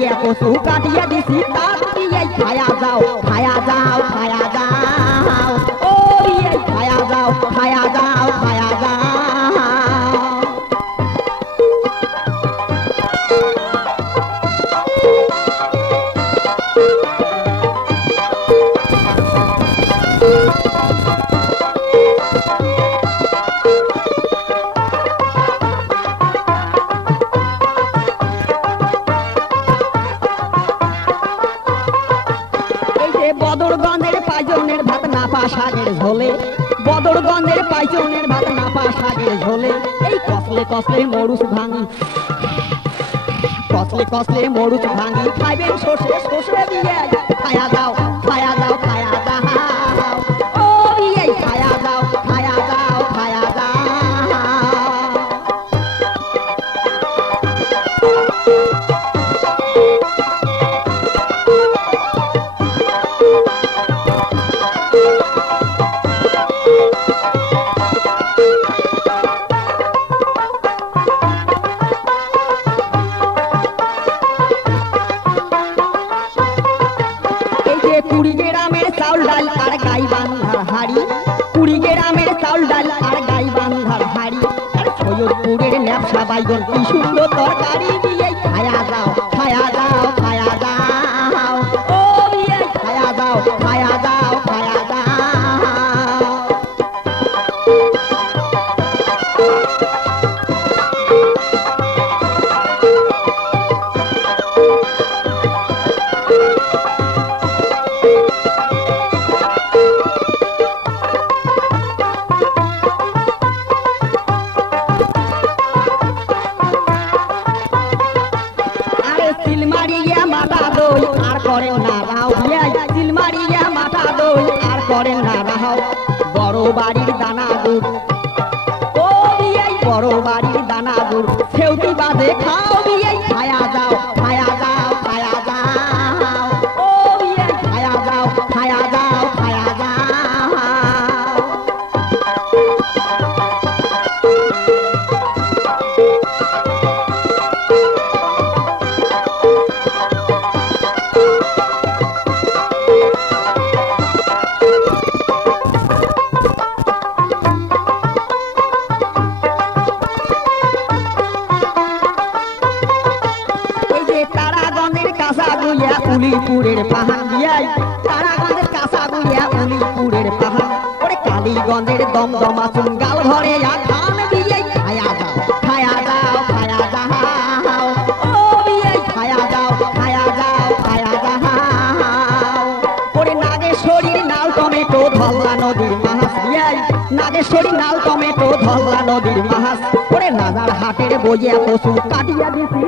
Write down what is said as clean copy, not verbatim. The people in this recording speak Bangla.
বইয়া পশু কাটিয়া দিছি তার এই খায়া যাও খায়া যাও খায়া যাও ও এই খায়া যাও খায়া যাও খায়া যাও বদরগঞ্জের পাইজনের ভাত নাপা শাকের ঝোলে বদরগঞ্জের পাইজনের ভাত নাপা শাকের ঝোলে এই কসলে কসলে মরুচ ভাঙি কসলে কসলে মরুচ ভাঙি খাইবেন সর্ষে সর্ষে দিয়ে খায়া দাও খায়া দাও খায়া দাও ও এই খায়া দাও খায়া দাও খায়া দাও কুড়ি গ্রামের চাউল ডাল আর গাই বান্ধার হাড়ি কুড়ি গ্রামের চাউল ডাল আর গাই বান্ধার হাড়ি আর সৈয়দপুরের ন্যাপসা বাইগন কি সুন্দর তরকারি দিয়ে খায়া দাও খায়া দাও খায়া দাও ও বিয়ে খায়া দাও খায়া দাও খায়া দাও সিলমারিয়া মাথা দই আর করেন না রাও বিয়াই সিলমারিয়া মাথা দই আর করেন না রাও বড় বাড়ির দানা দুধ ও বিয়াই বড় বাড়ির দানা দুধ সেউতি বাদে খাও বিয়াই খায়া যাও খায়া যাও খায়া যাও ও বিয়াই খায়া যাও খায়া যাও খায়া যাও উলিপুরের পাহাড় দিয়াই তারাগঞ্জের কাঁচা গুলিয়া উলিপুরের পাহাড় ওরে কালীগঞ্জের দমদমা চুঙ্গাল ঘরে খান দিয়াই খায়া যাও খায়া যাও খায়া যাও ও বিয়াই খায়া যাও খায়া যাও খায়া যাও ওরে নাগেশ্বরীর নাল টমেটো ধল্লা নদীর মাছ দিয়াই নাগেশ্বরী নাল টমেটো ধল্লা নদীর মাছ ওরে রাজার হাটের বইয়া পশু কাটিয়া দিছি